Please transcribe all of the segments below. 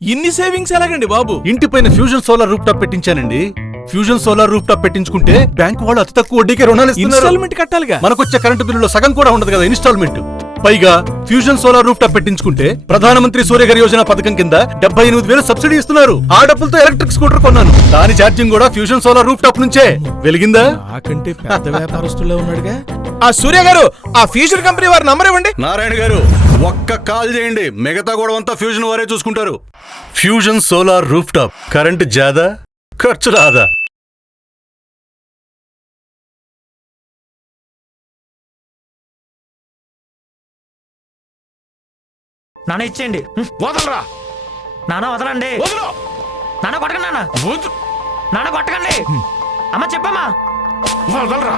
ఇన్ని సేవింగ్స్ ఎలాగండి బాబు? ఇంటిపైన ఫ్యూజన్ సోలార్ రూఫ్ టాప్ పెట్టించానండి. ఫ్యూజన్ సోలార్ రూఫ్ టాప్ పెట్టించుకుంటే బ్యాంకు వాళ్ళు అతి తక్కువ వడ్డీకే రుణాలు ఇస్తున్నారు. ఇన్స్టాల్మెంట్ కట్టాలిగా. మనకొచ్చే కరెంటు బిల్లులో సగం కూడా ఉండదు కదా ఇన్స్టాల్మెంట్. పైగా ఫ్యూజన్ సోలార్ రూఫ్ టాప్ పెట్టించుకుంటే ప్రధానమంత్రి సూర్యఘర్ యోజన పథకం కింద 78,000 సబ్సిడీ ఇస్తున్నారు. ఆ డబ్బులతో ఎలక్ట్రిక్ స్కూటర్ కొన్నాను. దాని ఛార్జింగ్ కూడా ఫ్యూజన్ సోలార్ రూఫ్ టాప్ నుంచే. వెలిగిందా? నాకంటే పెద్ద వ్యాపారస్తుల్లో ఉన్నాడుగా. ఆ సూర్య గారు, ఆ ఫ్యూజన్ కంపెనీ వారి నంబర్ ఇవ్వండి. నారాయణ గారు, ఒక్క కాల్ చేయండి, మిగతా గొడవంతా ఫ్యూజన్ వారే చూసుకుంటారు. Fusion solar rooftop. Current జాదా, ఖర్చు రాదా. నాన్న ఇచ్చేయండి. వదలరా నాన్న వదలండి. వదలు. నాన్న కొట్టకండి. నాన్న కొట్టకండి. అమ్మ చెప్పమ్మా. వదలరా.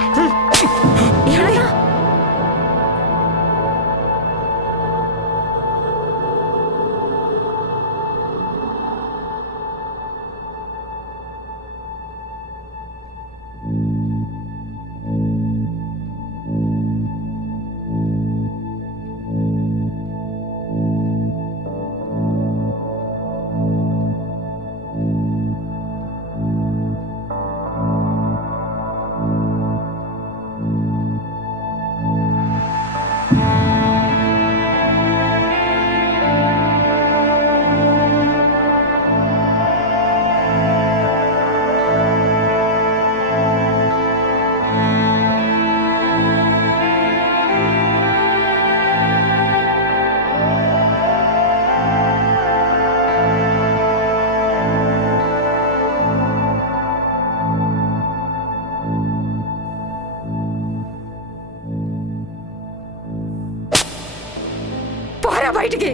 బయటికి.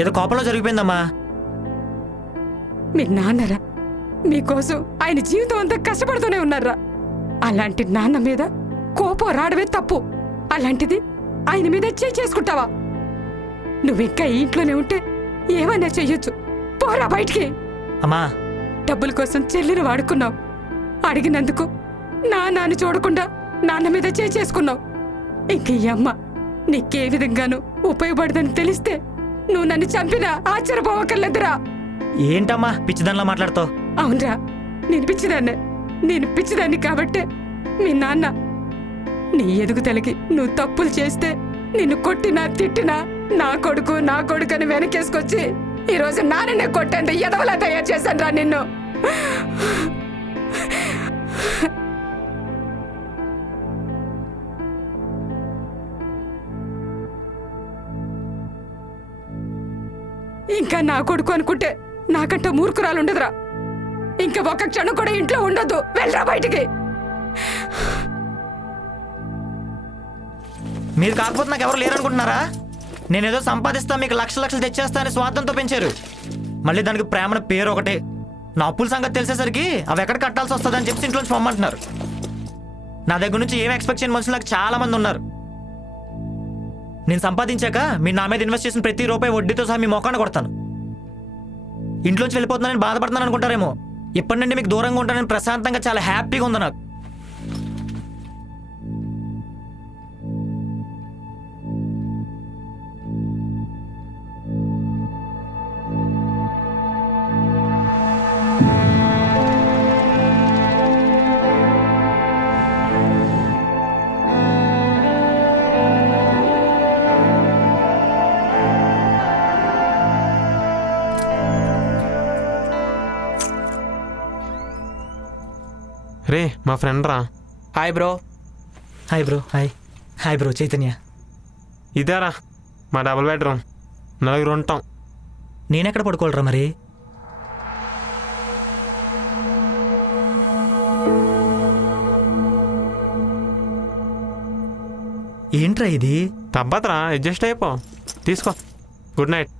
ఏదో కోపంలో జరిగిపోయిందమ్మా. మీ నాన్నరా, మీకోసం ఆయన జీవితం అంతా కష్టపడుతూనే ఉన్నారా. అలాంటి నాన్న మీద కోపం రావడమే తప్పు. అలాంటిది ఆయన మీద చేసుకుంటావా? నువ్వింకా ఈ ఇంట్లోనే ఉంటే ఏమన్నా చెయ్యొచ్చు. పోరా బయటికి. అమ్మా, డబ్బుల కోసం చెల్లిని వాడుకున్నావు. అడిగినందుకు నాన్నని చూడకుండా నాన్న మీద చేసుకున్నావు. ఇంక ఈ అమ్మ నీకే విధంగానూ ఉపయోగపడదని తెలిస్తే నువ్వు నన్ను చంపినా ఆశ్చర్యపోవక్కర్లేదురా. ఏంటమ్మా పిచ్చిదానిలా మాట్లాడుతావు? అవునరా, నేను పిచ్చిదాన్ని కాబట్టే మీ నాన్న నీ ఎదుగుదలకి నువ్వు తప్పులు చేస్తే నిన్ను కొట్టినా తిట్టినా నా కొడుకు అని వెనకేసుకొచ్చి ఈరోజు నాన్ననే కొట్టండి ఎదవలా తయారు చేశాను రా నిన్ను. ఇంకా నా కొడుకు అనుకుంటే నాకంట మూర్ఖురాలుండదురా. ఇంకా ఒక్క క్షణం కూడా ఇంట్లో ఉండొద్దు. వెళ్ళరా బయటికి. మీరు కాకపోతే నాకు ఎవరు లేరనుకుంటున్నారా? నేనేదో సంపాదిస్తా, మీకు లక్షలు తెచ్చేస్తా అని స్వార్థంతో పెంచారు. మళ్ళీ దానికి ప్రేమన పేరు ఒకటే. నా అప్పుల సంగతి తెలిసేసరికి అవి ఎక్కడ కట్టాల్సి వస్తుందని చెప్పి ఇంట్లోంచి పొమ్మంటున్నారు. నా దగ్గర నుంచి ఏం ఎక్స్పెక్ట్ చేయని మనుషులు నాకు చాలా మంది ఉన్నారు. నేను సంపాదించాక మీరు నా మీద ఇన్వెస్ట్ చేసిన ప్రతి రూపాయి వడ్డీతో సహా మీ మొఖాన్ని కొడతాను. ఇంట్లోంచి వెళ్ళిపోతున్నానని బాధపడుతున్నాను అనుకుంటారేమో. ఇప్పటి నుండి మీకు దూరంగా ఉంటానని ప్రశాంతంగా చాలా హ్యాపీగా ఉంది నాకు. రే మా ఫ్రెండ్ రా. Hi bro. Hi bro. Hi bro Chaitanya. ఇదేరా మా డబుల్ బెడ్రూమ్. నలుగురు ఉంటాం. నేనెక్కడ పడుకోవాలరా మరి? ఏంట్రా ఇది? తప్పదురా, అడ్జస్ట్ అయిపో. తీసుకో. Good night.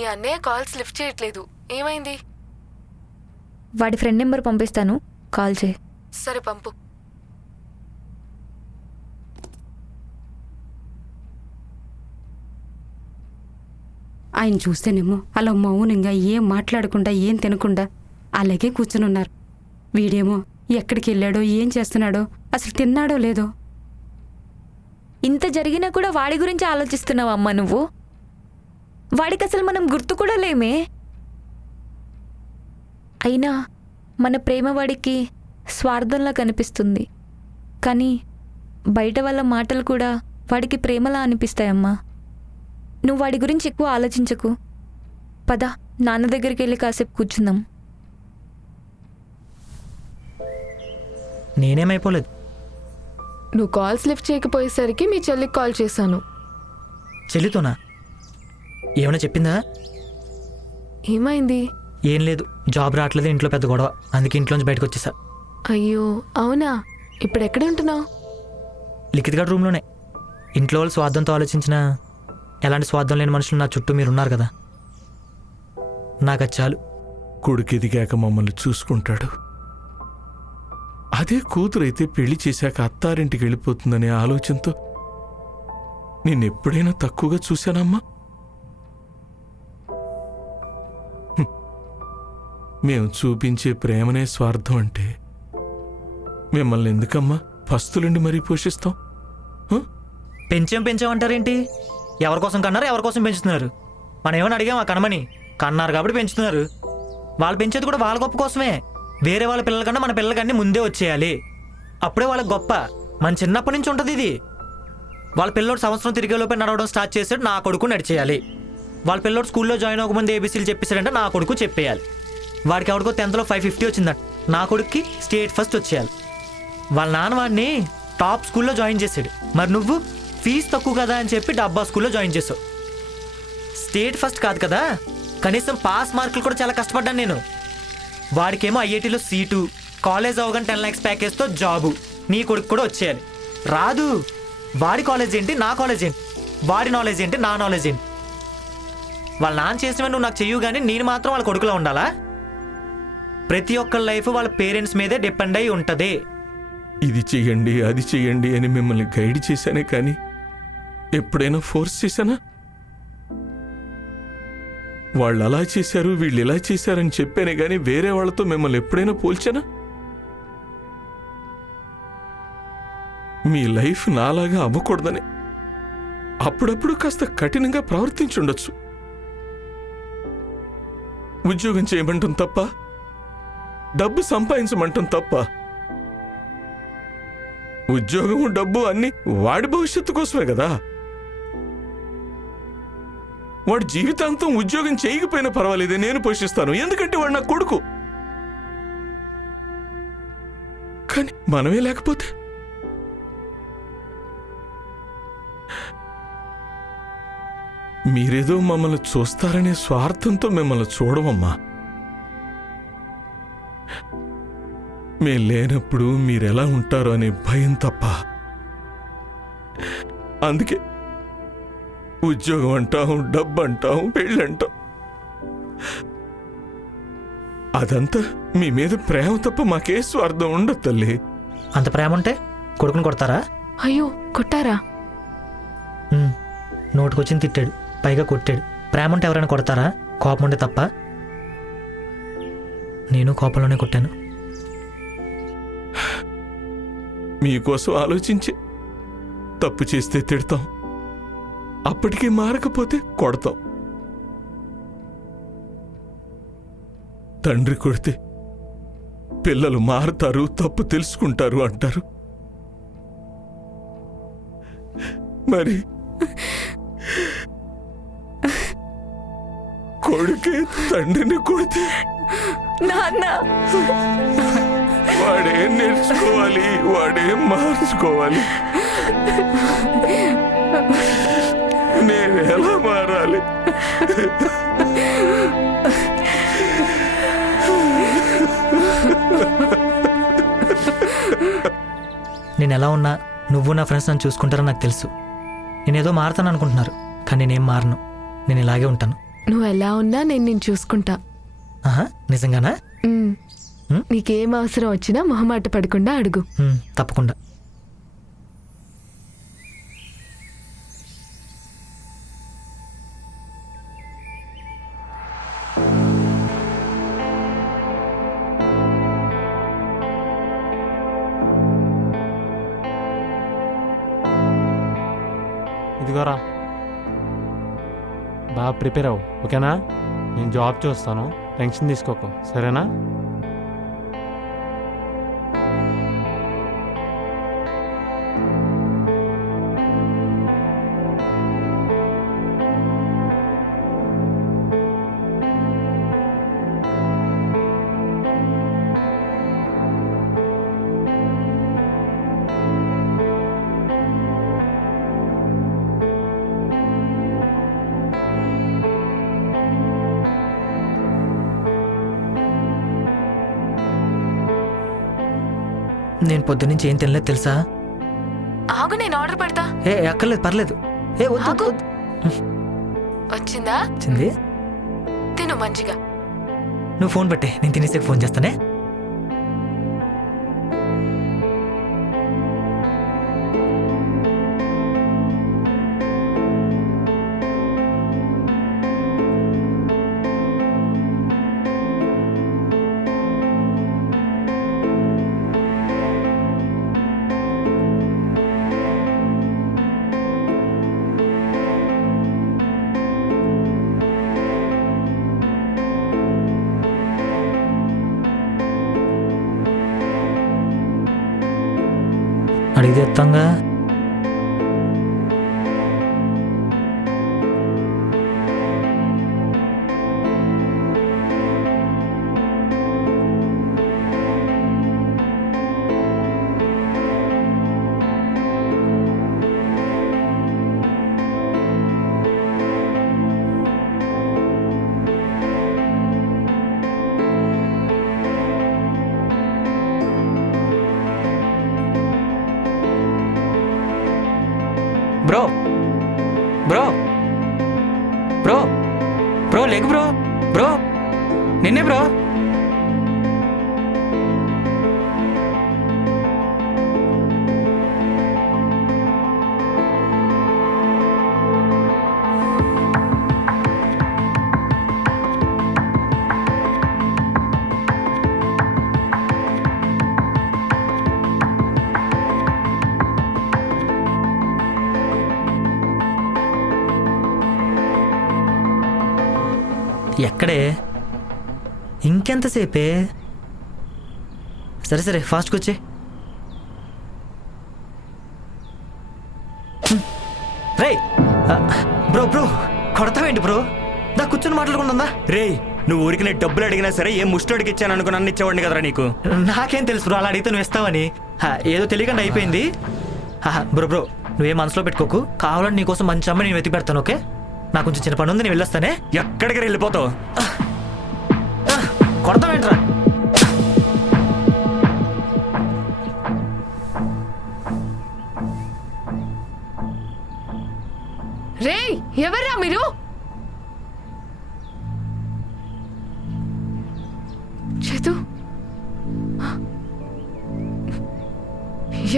మీ అన్నయ్య కాల్స్ లిఫ్ట్ చేయట్లేదు, ఏమైంది? వాడి ఫ్రెండ్ నెంబర్ పంపిస్తాను, కాల్ చేయి. సరే పంపు. ఆయన చూస్తేనేమో అలా మౌనంగా ఏం మాట్లాడకుండా ఏం తినకుండా అలాగే కూర్చునున్నారు. వీడేమో ఎక్కడికి వెళ్ళాడో ఏం చేస్తున్నాడో అసలు తిన్నాడో లేదో. ఇంత జరిగినా కూడా వాడి గురించి ఆలోచిస్తున్నావు అమ్మా నువ్వు? వాడికి అసలు మనం గుర్తు కూడా లేమే. అయినా మన ప్రేమ వాడికి స్వార్థంలా కనిపిస్తుంది, కానీ బయట వాళ్ళ మాటలు కూడా వాడికి ప్రేమలా అనిపిస్తాయమ్మా. నువ్వు వాడి గురించి ఎక్కువ ఆలోచించకు. పద, నాన్న దగ్గరికి వెళ్ళి కాసేపు కూర్చుందాం. నేనేమైపోలేదు. నువ్వు కాల్స్ లిఫ్ట్ చేయకపోయేసరికి మీ చెల్లికి కాల్ చేశాను. చెల్లితోనా? ఏమైనా చెప్పిందా? ఏమైంది? ఏం లేదు, జాబ్ రావట్లేదు, ఇంట్లో పెద్ద గొడవ, అందుకే ఇంట్లోంచి బయటకు వచ్చేసా. అయ్యో అవునా? ఇప్పుడు ఎక్కడ ఉంటున్నావు? లిఖిత్ గడ్ రూమ్లోనే. ఇంట్లో వాళ్ళు స్వార్థంతో ఆలోచించిన ఎలాంటి స్వార్థం లేని మనుషులు నా చుట్టూ మీరున్నారు కదా, నాకు అది చాలు. కొడుకు ఎదిగాక మమ్మల్ని చూసుకుంటాడు. అదే కూతురైతే పెళ్లి చేశాక అత్తారింటికి వెళ్ళిపోతుందనే ఆలోచనతో నిన్నెప్పుడైనా తక్కువగా చూశానమ్మా? మేము చూపించే ప్రేమనే స్వార్థం అంటే మిమ్మల్ని ఎందుకమ్మా పస్తులుండి మరీ పోషిస్తాం? పెంచామంటారేంటి? ఎవరికోసం కన్నారు, ఎవరికోసం పెంచుతున్నారు? మనం ఏమని అడిగాం? ఆ కనమని కన్నారు కాబట్టి పెంచుతున్నారు. వాళ్ళు పెంచేది కూడా వాళ్ళ గొప్ప కోసమే. వేరే వాళ్ళ పిల్లల కన్నా మన పిల్లలకన్నీ ముందే వచ్చేయాలి, అప్పుడే వాళ్ళకి గొప్ప. మన చిన్నప్పటి నుంచి ఉంటుంది ఇది. వాళ్ళ పిల్లోడు సంవత్సరం తిరిగేలోపే నడవడం స్టార్ట్ చేసాడు, నా కొడుకు నడిచేయాలి. వాళ్ళ పిల్లోడు స్కూల్లో జాయిన్ అవ్వకముందు ఏబీసీలు చెప్పేశాడంటే నా కొడుకు చెప్పేయాలి. వాడికి ఎవరికో 10th 550 వచ్చిందట, నా కొడుక్కి స్టేట్ ఫస్ట్ వచ్చేయాలి. వాళ్ళ నాన్న వాడిని టాప్ స్కూల్లో జాయిన్ చేశాడు, మరి నువ్వు ఫీజు తక్కువ కదా అని చెప్పి డబ్బా స్కూల్లో జాయిన్ చేసావు. స్టేట్ ఫస్ట్ కాదు కదా, కనీసం పాస్ మార్కులు కూడా చాలా కష్టపడ్డాను నేను. వాడికేమో ఐఐటీలో సీటు, కాలేజ్ అవగానే 10 lakhs ప్యాకేజ్తో జాబు, నీ కొడుకు కూడా వచ్చేయాలి. రాదు. వాడి కాలేజ్ ఏంటి, నా కాలేజ్ ఏంటి? వాడి నాలెడ్జ్ ఏంటి, నా నాలెడ్జ్ ఏంటి? వాళ్ళ నాన్న చేసినవి నువ్వు నాకు చెయ్యవు, కానీ నేను మాత్రం వాళ్ళ కొడుకులో ఉండాలా? ప్రతి ఒక్కరి లైఫ్ వాళ్ళ పేరెంట్స్ మీదే డిపెండ్ అయి ఉంటుంది. ఇది చెయ్యండి, అది చెయ్యండి అని మిమ్మల్ని గైడ్ చేశానే కానీ ఎప్పుడైనా ఫోర్స్ చేశానా? వాళ్ళు అలా చేశారు, వీళ్ళు ఇలా చేశారని చెప్పానే గాని వేరే వాళ్ళతో మిమ్మల్ని ఎప్పుడైనా పోల్చానా? మీ లైఫ్ నాలాగా అవ్వకూడదని అప్పుడప్పుడు కాస్త కఠినంగా ప్రవర్తించుండొచ్చు. ఉద్యోగం చేయమంటాం తప్ప, డబ్బు సంపాదించమంటాం తప్ప. ఉద్యోగము డబ్బు అన్ని వాడి భవిష్యత్తు కోసమే కదా. వాడు జీవితాంతం ఉద్యోగం చేయకపోయినా పర్వాలేదే, నేను పోషిస్తాను, ఎందుకంటే వాడు నా కొడుకు. కానీ మనమే లేకపోతే మీరేదో మమ్మల్ని చూస్తారనే స్వార్థంతో మిమ్మల్ని చూడవమ్మా. మేం లేనప్పుడు మీరెలా ఉంటారో అనే భయం తప్ప. అందుకే ఉద్యోగం అంటాం, డబ్బు అంటాం, పెళ్ళంటాం. అదంతా మీ మీద ప్రేమ తప్ప మాకే స్వార్థం ఉండదు తల్లి. అంత ప్రేమ ఉంటే కొడుకుని కొడతారా? అయ్యో కొట్టారా? నోటుకొచ్చింది తిట్టాడు, పైగా కొట్టాడు. ప్రేమ ఉంటే ఎవరైనా కొడతారా? కోపం ఉంటే తప్ప. నేను కోపంలోనే కొట్టాను. మీకోసం ఆలోచించి తప్పు చేస్తే తిడతాం, అప్పటికీ మారకపోతే కొడతాం. తండ్రి కొడితే పిల్లలు మారుతారు, తప్పు తెలుసుకుంటారు అంటారు. మరి కొడుకే తండ్రిని కొడితే నాన్న, వాడేం నేర్చుకోవాలి, వాడేం మార్చుకోవాలి, నేను ఎలా మారాలి? నేను ఎలా ఉన్నా నువ్వు నా ఫ్రెండ్స్ నన్ను చూసుకుంటారని నాకు తెలుసు. నేనేదో మారుతాను అనుకుంటున్నారు, కానీ నేనేం మారను. నేను ఇలాగే ఉంటాను. నువ్వు ఎలా ఉన్నా నేను చూసుకుంటా. ఆహా, నిజంగానా? ఉమ్. నీకేం అవసరం వచ్చినా మొహమాట పడకుండా అడుగు. తప్పకుండా. ఇదిగోరా, బాగా ప్రిపేర్ అవ్వు, ఓకేనా? నేను జాబ్ చూస్తాను, టెన్షన్ తీసుకోకు, సరేనా? నేను పొద్దున్నుంచి ఏం తినలేదు తెలుసా? ఆగు, నేను ఆర్డర్ పెడతా. ఏ అక్కర్లేదు, పర్లేదు. ఏ వద్దు ఆగు. వద్దు. వచ్చిందా? వచ్చింది. తిను మంచిగా. నువ్వు ఫోన్ పెట్టే, నేను తినేసి ఫోన్ చేస్తానే. అడిగితే చెప్తాంగా. బ్రో బ్రో బ్రో బ్రో లేకు బ్రో. బ్రో నిన్నే బ్రో. ఎక్కడే? ఇంకెంతసేపే? సరే సరే, ఫాస్ట్గా వచ్చే. రే బ్రో బ్రో, కొడతావేంటి బ్రో? దా కూర్చొని మాట్లాడుకుంటుందా? రే, నువ్వు ఊరికి నేను డబ్బులు అడిగినా సరే ఏ ముష్టోడికి ఇచ్చాను అనుకుని అన్ని ఇచ్చేవాడిని కదరా నీకు. నాకేం తెలుసు బ్రో, అలా అడిగితే నువ్వు ఇస్తావని. ఏదో తెలియకుండా అయిపోయింది. బ్రో బ్రో, నువ్వేం మనసులో పెట్టుకోకు. కావాలని నీకోసం మంచి అమ్మ నేను వెతికి పెడతాను, ఓకే? నాకు కొంచెం చిన్న పని ఉంది, నేను వెళ్ళొస్తానే. ఎక్కడికి వెళ్ళిపోతావు? కొడతావేంట్రా? రే, ఎవర్రా మీరు? చేతు,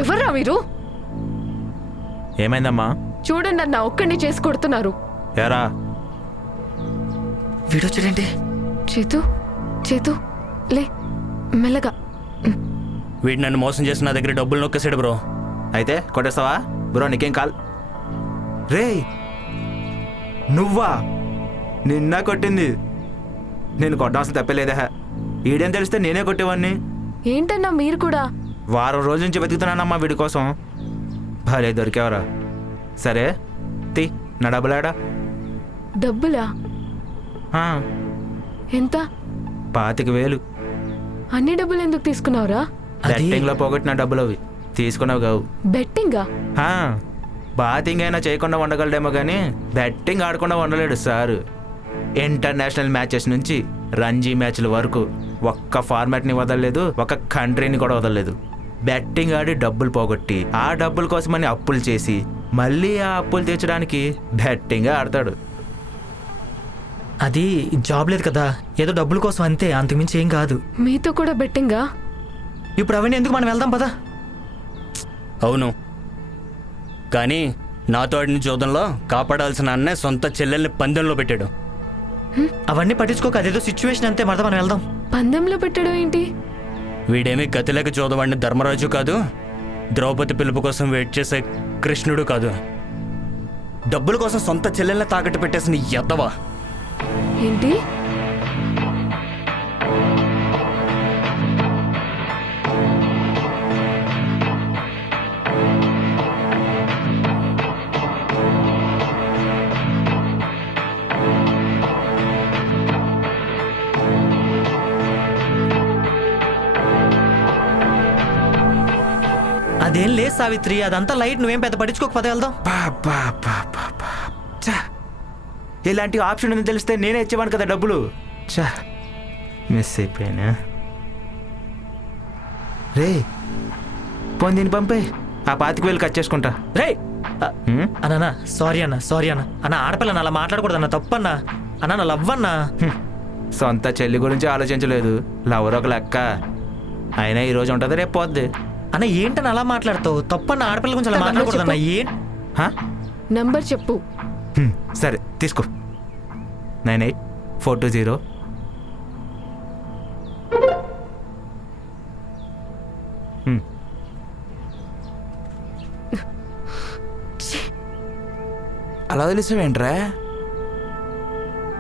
ఎవర్రా మీరు? ఏమైందమ్మా? చూడండి అన్న, ఒక్కడిని చేసి కొడుతున్నారు. ఎరా వీడొచ్చాడేంటి? చేతు చేతు, లే మెల్లగా. వీడు నన్ను మోసం చేసి నా దగ్గర డబ్బులు నొక్కేసాడు బ్రో. అయితే కొట్టేస్తావా బ్రో? నీకేం కాల్. రే నువ్వా? నిన్న కొట్టింది నేను కొట్టాల్సిన తప్పలేదా? ఈడేం తెలిస్తే నేనే కొట్టేవాడిని. ఏంటన్నా మీరు కూడా? వారం రోజుల నుంచి వెతుకుతున్నానమ్మా వీడి కోసం. భలే దొరికావరా. సరే తీ, నా డబ్బులాడా? డబ్బులా? ఎంత? 25,000. అన్ని డబ్బులు ఎందుకు తీసుకున్నావురా? బెట్టింగ్ లో పోగొట్టిన డబ్బులు అవి తీసుకున్నావు కావు. బెట్టింగా? బాతింగ్ అయినా చేయకుండా ఉండగలడేమో కానీ బెట్టింగ్ ఆడకుండా ఉండలేడు సార్. ఇంటర్నేషనల్ మ్యాచెస్ నుంచి రంజీ మ్యాచ్ల వరకు ఒక్క ఫార్మాట్ని వదలలేదు, ఒక కంట్రీని కూడా వదలలేదు. బెట్టింగ్ ఆడి డబ్బులు పోగొట్టి ఆ డబ్బుల కోసమని అప్పులు చేసి మళ్ళీ ఆ అప్పులు తీర్చడానికి బెట్టింగ్ ఆడతాడు. అది జాబ్ లేదు కదా, ఏదో డబ్బుల కోసం అంతే, అంతకుమించి ఏం కాదు. మీతో కూడా బెట్టింగా? ఇప్పుడు అవన్నీ ఎందుకు, మనం వెళ్దాం పదా. అవును, కానీ నాతో ఆడిన జోదంలో కాపాడాల్సిన అన్నే సొంత చెల్లెల్ని పందెంలో పెట్టాడు. అవన్నీ పట్టించుకోక, అదేదో సిచ్యువేషన్ అంతే, మరద మనం వెళ్దాం. పందెంలో పెట్టడం ఏంటి? వీడేమీ గతిలేక జోదవాడిని ధర్మరాజు కాదు, ద్రౌపది పిలుపు కోసం వెయిట్ చేసే కృష్ణుడు కాదు. డబ్బుల కోసం సొంత చెల్లెల్ని తాకట్టు పెట్టేసిన ఎద్దవా. ఏంటి? అదేం లేదు సావిత్రి, అదంతా లైట్, నువ్వేం పెద్ద పట్టించుకోక పద వెళ్దాం. ఇలాంటి ఆప్షన్ ఉందని తెలిస్తే నేనే ఇచ్చేవాను కదా డబ్బులు. చా, మిస్ అయిపోయానా రే. పోనీ దీన్ని పంపే, ఆ 25,000 కట్ చేసుకుంటా. రే అన్నా, సారీ అన్న, సారీ అన్న. అన్న ఆడపిల్ల అలా మాట్లాడకూడదు అన్న, తప్పన్నా. అన్న నా లవ్ అన్నా. సొంత చెల్లి గురించి ఆలోచించలేదు, లవర్ ఒక లెక్క. అయినా ఈరోజు ఉంటుంది, రేపు పోద్ది. అన్న ఏంటని అలా మాట్లాడతావు, తప్పన్న. ఆడపిల్ల గురించి అలా మాట్లాడకూడదు అన్న. ఏం నంబర్ చెప్పు. సరే తీసుకో, 984220. అలా వదిలేసావేంట్రా?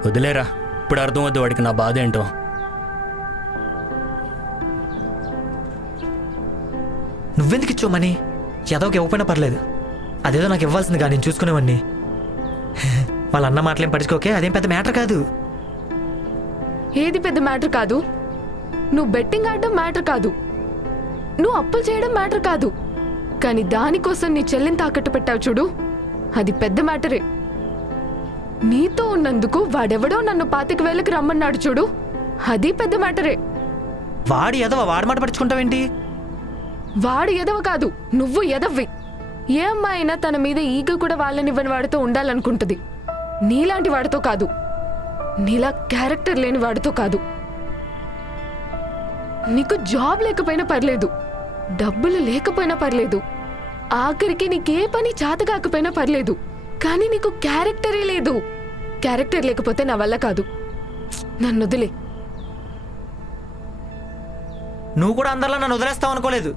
వదిలేరా, ఇప్పుడు అర్థం వద్దు వాడికి నా బాధ ఏంటో. నువ్వెందుకు ఇచ్చావు మనీ? ఎదోకి ఇవ్వకపోయినా పర్లేదు, అదేదో నాకు ఇవ్వాల్సింది కానీ నేను చూసుకునేవాడిని. వాళ్ళ అన్న మాటలేం పట్టించుకోకే, అదేం పెద్ద మ్యాటర్ కాదు. ఏది పెద్ద మ్యాటర్ కాదు? నువ్వు బెట్టింగ్ ఆడడం మ్యాటర్ కాదు, నువ్వు అప్పులు చేయడం మ్యాటర్ కాదు, కానీ దానికోసం నీ చెల్లిని తాకట్టు పెట్టావు చూడు, అది పెద్ద మ్యాటరే. నీతో ఉన్నందుకు వాడెవడో నన్ను 25,000కి రమ్మన్నాడు చూడు, అది పెద్ద మ్యాటరే. వాడి ఎదవ, వాడి మాట పట్టించుకుంటావేంటి? వాడు ఎదవ కాదు, నువ్వు ఎదవ్వి. ఏ అమ్మాయి అయినా తన మీద ఈగ కూడా వాళ్ళనివ్వని వాడితో ఉండాలనుకుంటుంది, నీలాంటి వాడితో కాదు, నీలా క్యారెక్టర్ లేని వాడితో కాదు. నీకు జాబ్ లేకపోయినా పర్లేదు, డబ్బులు లేకపోయినా పర్లేదు, ఆఖరికి నీకే పని చేత కాకపోయినా పర్లేదు, కానీ నీకు క్యారెక్టరే లేదు. క్యారెక్టర్ లేకపోతే నా వల్ల కాదు, నన్ను వదిలే. నువ్వు కూడా అందరిలో నన్ను వదిలేస్తావు అనుకోలేదు.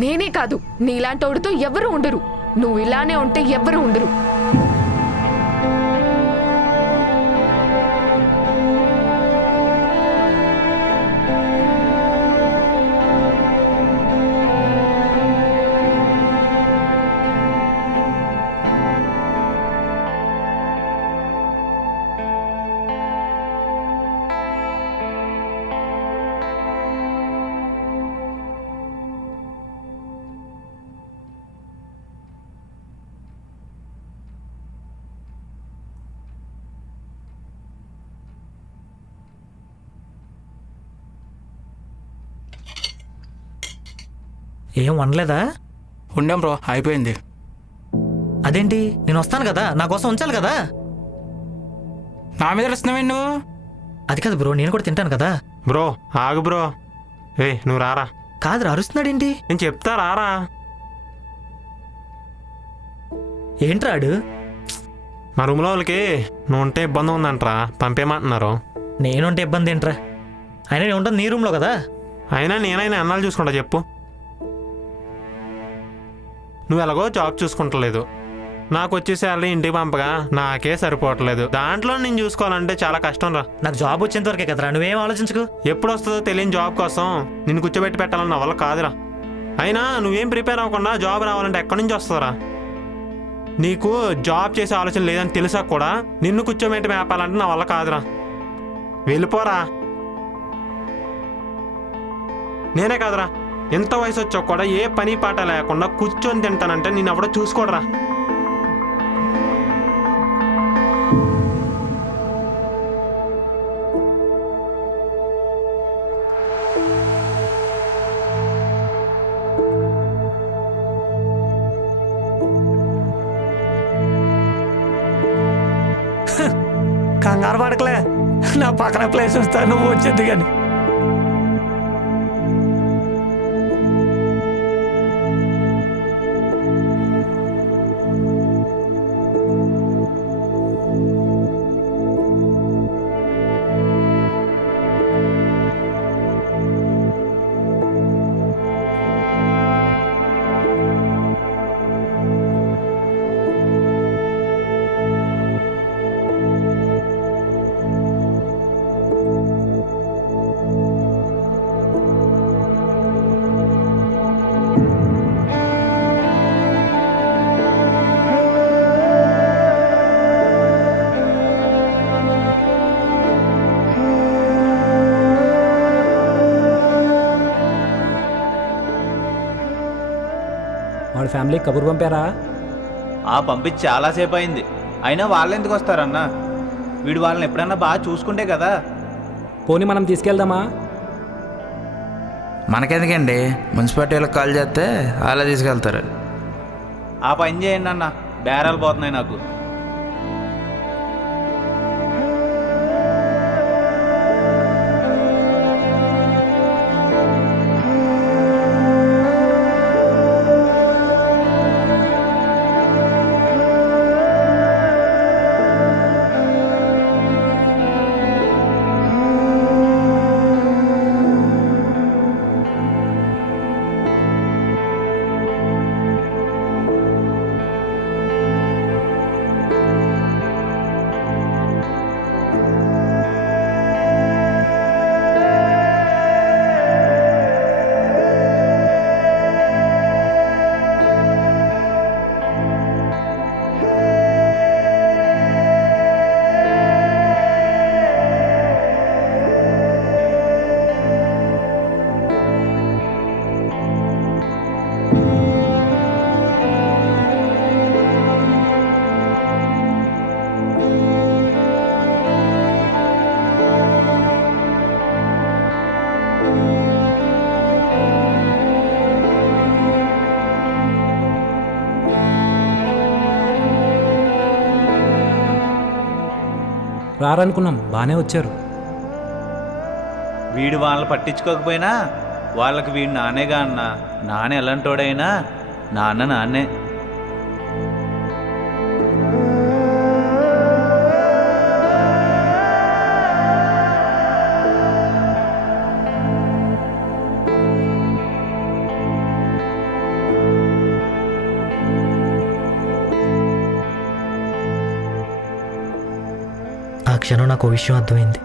నేనే కాదు, నీలాంటోడితో ఎవరు ఉండరు, నువ్వు ఇలానే ఉంటే ఎవరు ఉండరు. ఏం వండలేదా? ఉండాం బ్రో, అయిపోయింది. అదేంటి, నేను వస్తాను కదా, నా కోసం ఉంచాలి కదా. నా మీద వస్తున్నావేంటి నువ్వు? అది కాదు బ్రో, నేను కూడా తింటాను కదా. బ్రో ఆగు బ్రో, నువ్వు రారా. కాదు అరుస్తున్నాడేంటి? నేను చెప్తా రారా. ఏంట్రాడు? మా రూమ్లో వాళ్ళకి నువ్వు ఉంటే ఇబ్బంది ఉందంటరా, పంపేయమంటున్నారు. నేనుంటే ఇబ్బంది ఏంట్రా? అయినా నేను ఉంటుంది నీ రూమ్లో కదా. అయినా నేనైనా అన్నాలు చూసుకుంటా చెప్పు. నువ్వు ఎలాగో జాబ్ చూసుకుంటలేదు, నాకు వచ్చే శాలరీ ఇంటికి పంపగా నాకే సరిపోవట్లేదు, దాంట్లో నేను చూసుకోవాలంటే చాలా కష్టం రా. నాకు జాబ్ వచ్చేంత వరకే కదరా, నువ్వేం ఆలోచించుకో. ఎప్పుడు వస్తుందో తెలియని జాబ్ కోసం నిన్ను కూర్చోబెట్టి పెట్టాలన్న వల్ల కాదురా. అయినా నువ్వేం ప్రిపేర్ అవ్వకుండా జాబ్ రావాలంటే ఎక్కడి నుంచి వస్తుందిరా? నీకు జాబ్ చేసే ఆలోచన లేదని తెలుసా కూడా నిన్ను కూర్చోబెట్టి మేపాలంటే నా వల్ల కాదురా, వెళ్ళిపోరా. నేనే కాదురా, ఎంత వయసు వచ్చా కూడా ఏ పని పాట లేకుండా కూర్చొని తింటానంటే నేను ఎవడో చూసుకోడరా. కంగారు పడకలే, నా పక్కన ప్లేస్ వస్తా, నువ్వు వచ్చేది కానీ. వాళ్ళ ఫ్యామిలీ కబురు పంపారా? పంపించి చాలాసేపు అయింది. అయినా వాళ్ళు ఎందుకు వస్తారన్నా? వీడు వాళ్ళని ఎప్పుడన్నా బాగా చూసుకుంటే కదా. పోనీ మనం తీసుకెళ్దామా? మనకెందుకండి, మున్సిపాలిటీ వాళ్ళకి కాల్ చేస్తే అలా తీసుకెళ్తారు. ఆ పని చేయండి అన్న, బేరాలు పోతున్నాయి నాకు. రారనుకున్నాం, బాగానే వచ్చారు. వీడు వాళ్ళని పట్టించుకోకపోయినా వాళ్ళకి వీడు నానేగా అన్న. నాన్న ఎలాంటోడైనా నాన్న నాన్నే. ఆ క్షణం నాకు ఓ విషయం అర్థమైంది.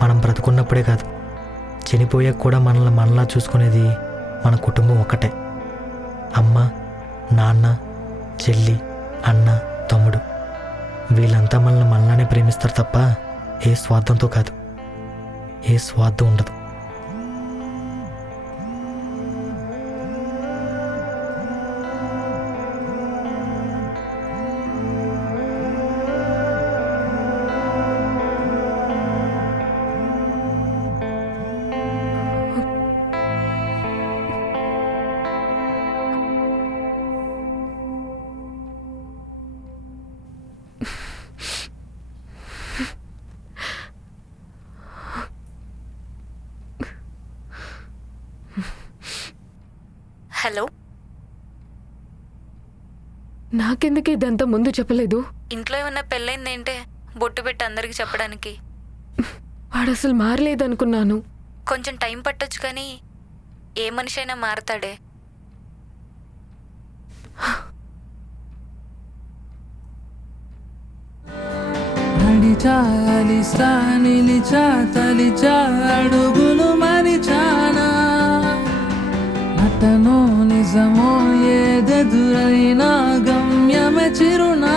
మనం బ్రతుకున్నప్పుడే కాదు, చనిపోయాక కూడా మనల్ని మనలా చూసుకునేది మన కుటుంబం ఒక్కటే. అమ్మ, నాన్న, చెల్లి, అన్న, తమ్ముడు, వీళ్ళంతా మనల్ని మనలానే ప్రేమిస్తారు తప్ప ఏ స్వార్థంతో కాదు. ఏ స్వార్థం ఉండదు. హలో, నాకెందుకు ఇదంతా ముందు చెప్పలేదు? ఇంట్లో ఏమన్నా పెళ్ళైందేంటే బొట్టు పెట్టి అందరికి చెప్పడానికి? వాడు అసలు మారలేదనుకున్నాను. కొంచెం టైం పట్టొచ్చు కానీ ఏ మనిషి అయినా మారతాడే. అడుగులు మరిచానా, నటనో నిజమో ఏదెదురైనా గమ్యమే చిరునా.